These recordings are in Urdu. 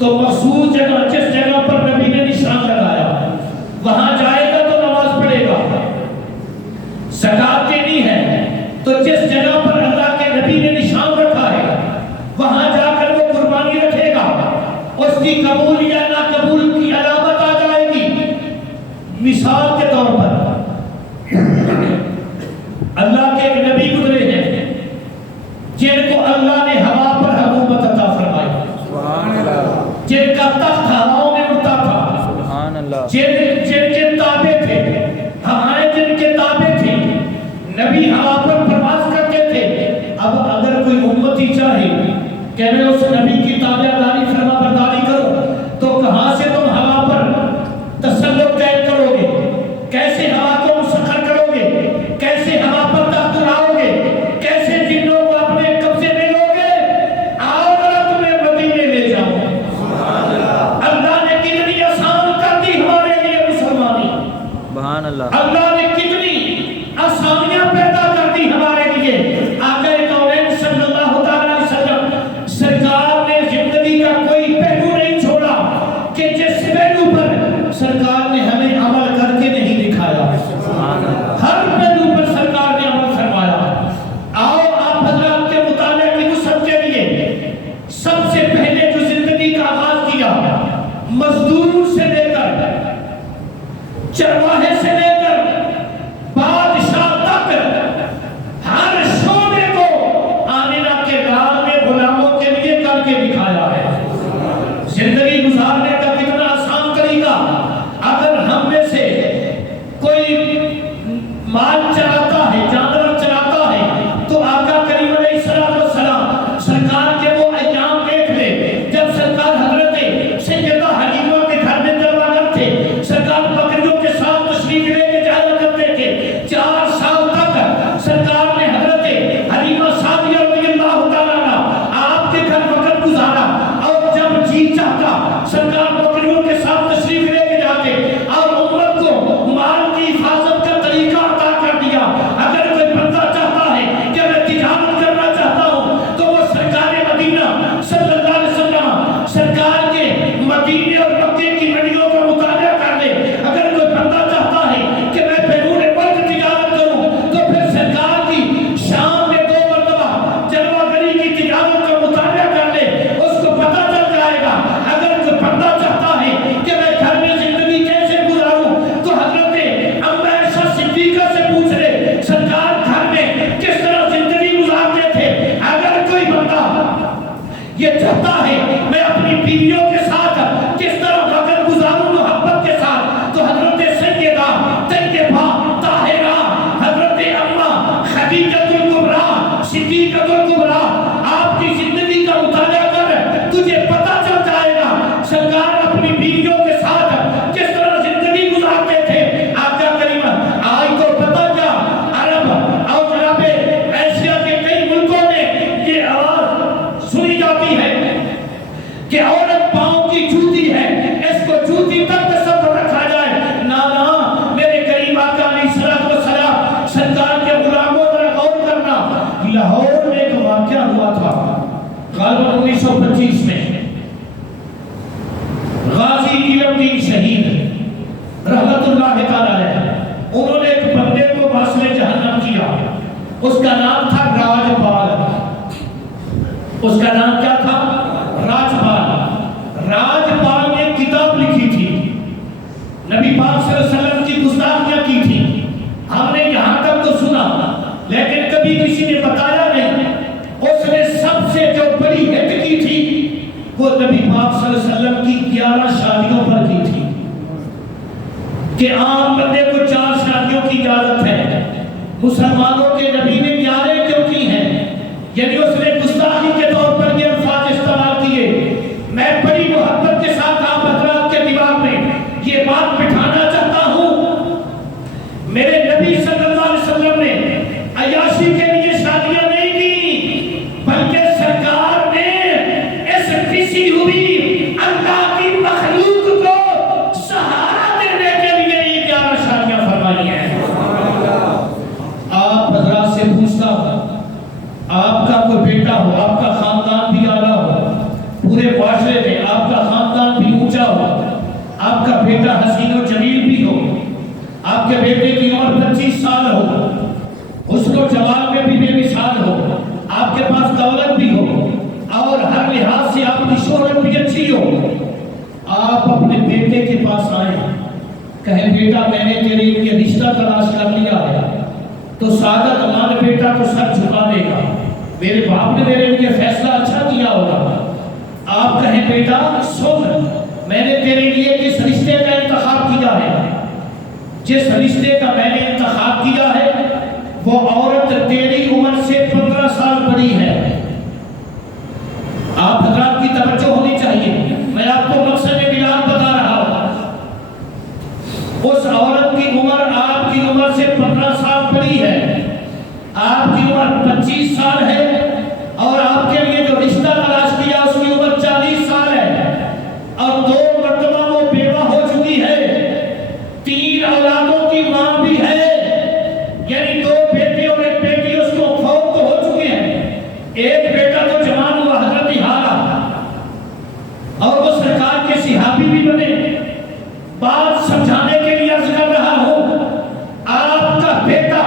تو مخصوص جگہ جس جگہ پر نبی نے نشان لگایا وہاں جائے گا تو نماز پڑھے گا. زکات دینی ہے تو جس جگہ پر اللہ کے نبی نے نشان رکھا ہے وہاں جا کر وہ قربانی رکھے گا. اس کی قبول یا نہ قبول کی علامت آ جائے گی. مثال کے طور پر اللہ کے ایک نبی گزرے ہیں جن کو اللہ نے ہوا پر حکومت عطا فرمائی, جن کا تخت ہواؤں میں اڑتا تھا, جن کے تابع تھے, ہوائیں جن کے تابع تھی, نبی ہوا پر پرواز کرتے تھے. اب اگر کوئی امتی چاہے کہ میں اس نبی کی تابعداری فرما برداری کروں تو کہاں سے تم ہوا پر تسلط قائم کرو گے؟ کیسے ہوا کو مسخر کرو گے؟ کیسے ہوا پر تخت اڑاؤ گے؟ کیسے جنوں کو اپنے قبضے میں لو گے؟ آؤ ذرا تمہیں مدینے لے جاؤں. اللہ نے کتنی آسان کر دی ہمارے لیے مسلمانی. اللہ نے کتنی آسانیاں پیدا کر دی ہمارے لیے. آقا کونین صلی اللہ علیہ وسلم سرکار نے زندگی کا کوئی پہلو نہیں چھوڑا کہ جس پہلو پر سرکار نے ہمیں عمل کر کے نہیں دکھایا. ہر پہلو پر سرکار نے عمل فرمایا. آؤ آپ حضرات کے مطالعے کی وسعت کے لیے سب سے پہلے جو زندگی کا آغاز کیا مزدور سے لے کر چرواہے سے لے کر بادشاہ تک ہر شعبے کو آمینہ کے لال میں غلاموں کے لیے کر کے دکھایا ہے. زندگی گزارنے کا کتنا آسان طریقہ. اگر ہم میں سے کوئی مال چلاتا ہے, جانور چلاتا ہے, تو آقا کریم علیہ السلام سرکار کے وہ ایام دیکھ لے جب سرکار حضرت سیدہ حلیمہ کے گھر میں دربار تھے. سرکار بکریوں کے ساتھ تشریف لے کے جایا کرتے تھے. 4 سال تک سرکار نے حضرت حلیمہ سعدیہ رضی اللہ تعالیٰ عنہ آپ کے گھر وقت گزارا. اور جب جی چاہتا سرکار بکریوں کے ساتھ تشریف لے کے جاتے اور امت کو مال کی حفاظت کا طریقہ عطا کر دیا. اگر کوئی بندہ چاہتا ہے کہ میں تجارت کرنا چاہتا ہوں تو وہ سرکار مدینہ صلی اللہ علیہ وسلم سرکار کے مدینے اور مکے کی منڈیوں کا مطالعہ کر لے. اگر کوئی بندہ چاہتا ہے کہ میں بیرون ملک تجارت کروں تو پھر سرکار کی شام میں 2 مرتبہ جلوہ گری کی تجارت کا مطالعہ کر لے, اس کو پتہ چل جائے گا. اگر کوئی بندہ چاہتا ہے کہ میں گھر میں زندگی کیسے گزاروں تو حضرت اما عائشہ صدیقہ سے پوچھ لے سرکار گھر میں کس طرح زندگی گزارتے تھے. اگر کوئی بندہ یہ چاہتا ہے میں اپنی بیویوں کے ساتھ کس طرح وقت گزاروں محبت کے ساتھ تو حضرت سیدہ طیبہ طاہرہ حضرت اما خدیجہ الکبریٰ صدیقہ الکبریٰ آپ کی زندگی کا مطالعہ کر تجھے پتہ چل جائے گا سرکار اپنی بیویوں کے ساتھ کس طرح زندگی گزارتے تھے. آقا کریم آج تو پتہ کیا عرب اور جناب ایشیا کے کئی ملکوں میں یہ آواز سنی جاتی ہے کہ عورت پاؤں کی جوتی ہے, اس کو جوتی تک تصور رکھا جائے. نانا میرے کریم آقا علیہ السلام سرکار کے غلاموں پر غور کرنا. لاہور میں ایک واقعہ ہوا تھا غالباً 1925 میں. غازی علم دین شہید رحمت اللہ تعالی علیہ انہوں نے ایک بندے کو واسل جہنم کیا. اس کا نام تھا راجپال. اس کا نام کیا تھا؟ راجپال. راجپال نے کتاب لکھی تھی, نبی پاک صلی اللہ علیہ وسلم کی گستاخیاں کی تھی. ہم نے یہاں تک تو سنا لیکن کبھی کسی نے بتایا نہیں. اس نے سب سے جو بڑی ہٹ کی تھی وہ نبی پاک صلی اللہ علیہ وسلم کی 11 شادیوں پر کی تھی کہ عام بندے کو 4 شادیوں کی اجازت ہے, مسلمانوں کے نبی نے 11 کیوں کی ہیں؟ یعنی اس نے گستاخی کے طور پر یہ الفاظ استعمال کیے. میں بڑی محبت کے ساتھ آپ حضرات کے دماغ میں یہ بات بٹھانا چاہتا ہوں, میرے نبی صلی اللہ علیہ وسلم نے عیاشی کے لیے شادیاں نہیں کی بلکہ سرکار نے اس کسی ہوئی اللہ کی مخلوق کو سہارا دینے کے لیے یہ 11 شادیاں فرمائی ہیں. آپ حضرات سے پوچھتے آپ کا بیٹا حسین و جمیل بھی ہو، آپ کے بیٹے کی عمر 25 سال ہو، حسن و جمال میں بھی بے مثال ہو، آپ کے پاس دولت بھی ہو اور ہر لحاظ سے آپ کی شہرت بھی اچھی ہو، آپ اپنے بیٹے کے پاس آئیں، کہیں بیٹا میں نے تیرے لیے رشتہ تلاش کر لیا ہے، تو سعادت امان بیٹا تو سر جھکا دے گا، میرے باپ نے میرے لیے فیصلہ اچھا کیا ہوگا۔ آپ کہیں بیٹا سن، میں نے تیرے لیے کس رشتے کا انتخاب کیا ہے، جس رشتے کا میں نے انتخاب کیا ہے وہ عورت تیری عمر سے 15 سال بڑی ہے۔ آپ حضرات کی توجہ ہونی چاہیے، میں آپ کو مقصد بلال بتا رہا ہوں۔ اس عورت کی عمر آپ کی عمر سے 15 سال بڑی ہے، آپ کی عمر 25 سال ہے اور آپ کے لیے جو رشتہ تلاش کیا اس کی عمر 40 سال ہے، اور 2 مرتبہ وہ بیوہ ہو چکی ہے، 3 اولادوں کی ماں بھی ہے، یعنی 2 بیٹے اور 1 بیٹی اس کو فوت تو ہو چکے ہیں، ایک بیٹا تو جوان ہوا حضرت ہارا، اور وہ سرکار کے صحابی بھی بنے۔ بات سمجھانے کے لیے عرض کر رہا ہوں، آپ کا بیٹا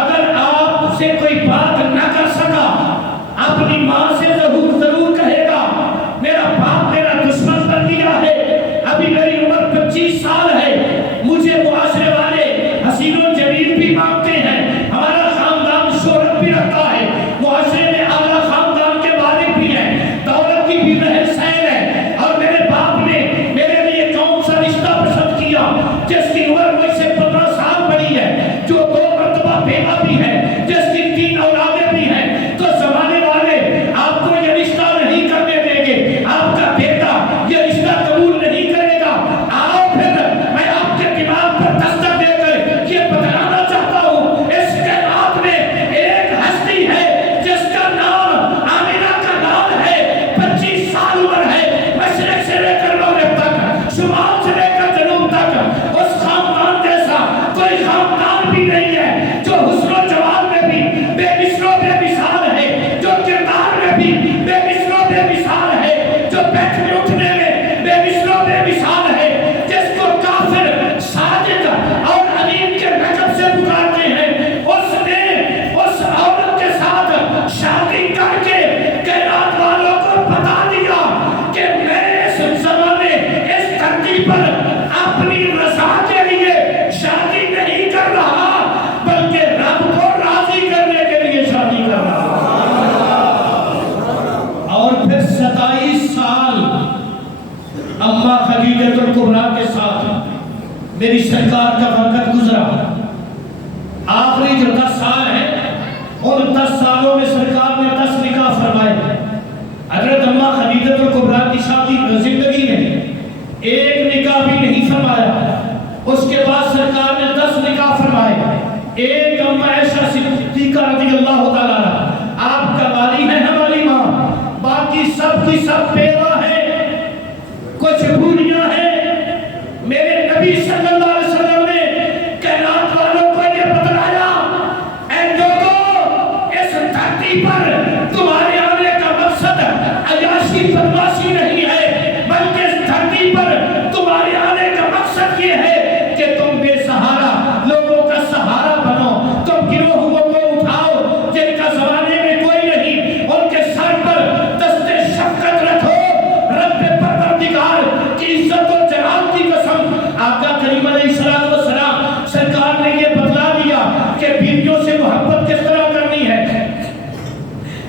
اگر آپ سے کوئی بات نہ کر سکا، اپنی ماں سے ضرور کہے گا میرا باپ میرا دشمن بن گیا ہے، ابھی میری عمر 25 سال ہے، مجھے معاشرے والے حسین و جمیل بھی مانگتے ہیں، ہمارا خاندان شہرت بھی رکھتا ہے، معاشرے میں اعلیٰ خاندان کے والد بھی ہیں، دولت کی بھی رہن سہن ہے، اور میرے باپ نے میرے لیے کون سا رشتہ پسند کیا جس کی عمر مجھ سے 15 سال بڑی ہے، جو 2 مرتبہ بیوہ بھی ہے، جس کی 3 اولادیں بھی ہیں، تو زمانے والے آپ کو یہ رشتہ نہیں کرنے دیں گے، آپ کا بیٹا یہ رشتہ قبول نہیں کرے گا۔ آؤ پھر میں آپ کے دماغ پر دستک دے کر یہ بتلانا چاہتا ہوں، اس کائنات میں ایک ہستی ہے جس کا نام آمینہ کا نام ہے، 25 سال عمر ہے، مشرق سے لے کر مغرب تک، شمال سے لے کر جنوب تک، اس خاندان جیسا کوئی خاندان بھی نہیں ہے، جو حسن و جمال میں بھی بے مثل و بے مثال ہے، جو کردار میں بھی بے مثل و بے مثال ہے، جو بیٹھنے اٹھنے میں بے مثل و بے مثال ہے، جس کو کافر صادق اور امین کے لقب سے پکارتے ہیں، اس نے اس عورت کے ساتھ شادی کر کے کائنات والوں کو بتا دیا کہ میں اس زمانے اس دھرتی پر اپنی رضا کے لیے شادی نہیں کر رہا بلکہ رب کو راضی کرنے کے لیے شادی کر رہا۔ اور پھر 27 سال اماں خدیجہ الکبریٰ کے ساتھ میری سرکار کا وقت گزرا، آخری جو 10 سال ہیں ان 10 سالوں میں سرکار نے 10 نکاح فرمائے۔ حضرت اماں خدیجہ الکبریٰ کی شادی زندگی میں ایک نکاح بھی نہیں فرمایا، اس کے بعد سرکار نے 10 نکاح فرمائے۔ ایک اماں عائشہ صدیقہ رضی اللہ تعالیٰ عنہ، آپ کا والی ہے ہماری ماں، باقی سب کی سب بیوہ ہیں، کچھ بوڑھیاں ہیں۔ میرے نبی صلی اللہ علیہ وسلم نے کائنات والوں کو یہ بتلایا، اے لوگوں اس دھرتی پر تمہارے آنے کا مقصد عیاشی بدماشی نہیں ہے، بلکہ اس دھرتی پر تمہارے آنے کا مقصد یہ ہے کہ تم بے سہارا لوگوں کا سہارا بنو، تم گروہوں کو اٹھاؤ جن کا زمانے میں کوئی نہیں، ان کے سر پر دست شفقت رکھو۔ رب پروردگار کی عزت و جلال کی قسم، آقا کریم علیہ السلام سرکار نے یہ بتلا دیا کہ بیویوں سے محبت کس طرح کرنی ہے۔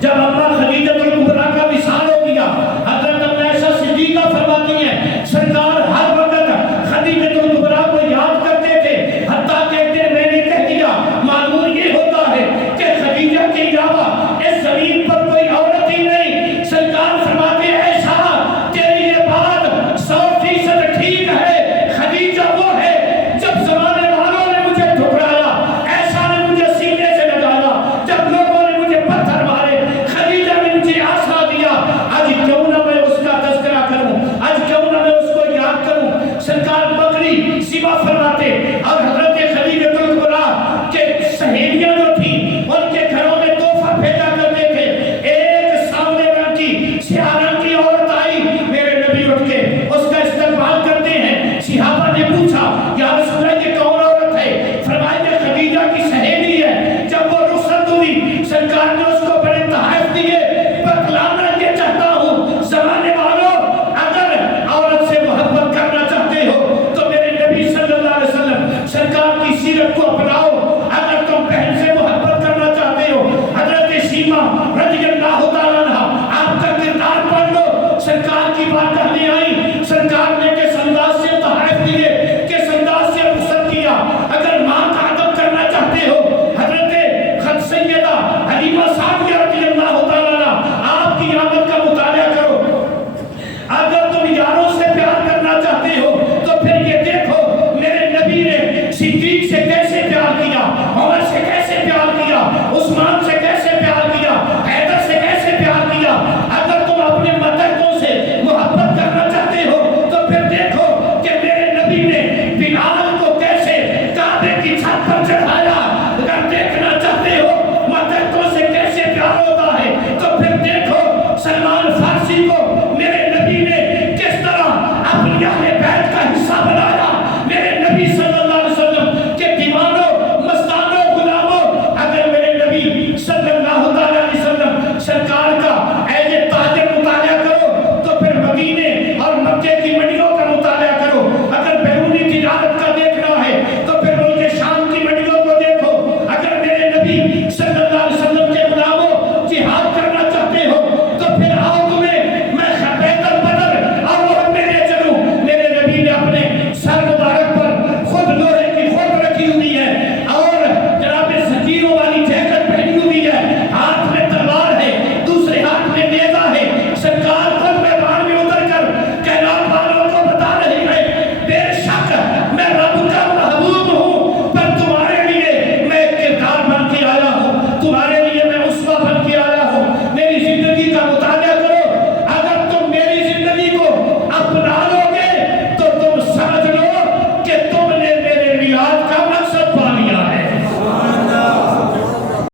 جب اماں خدیجہ الکبریٰ کا وصال ہو گیا، حضرت اماں عائشہ صدیقہ فرماتی ہیں سرکار ہر وقت خدیجہ الکبریٰ کو یاد کرتے تھے، حتیٰ کہ ایک دن میں نے کہہ دیا معلوم یہ ہوتا ہے کہ خدیجہ کے علاوہ اس زمین پر کوئی عورت ہی نہیں۔ سرکار فرماتے ہیں عائشہ تیری یہ بات 100% ٹھیک ہے، خدیجہ وہ ہے جب زمانے والوں نے مجھے ٹھکرایا، عائشہ نے مجھے سینے سے لگایا، جب لوگوں نے مجھے پتھر مارے خدیجہ نے مجھے آسرا دیا۔ آج کیوں نہ میں اس کا تذکرہ کروں، آج کیوں نہ میں اس کو یاد کروں۔ سرکار بکری سیوا فرماتے اور حضرت خدیجہ الکبریٰ کے سہیلیاں جو تھیں ان کے گھروں میں تحفہ بھیجا کرتے تھے، ایک سامنے رنگ کی سیاہ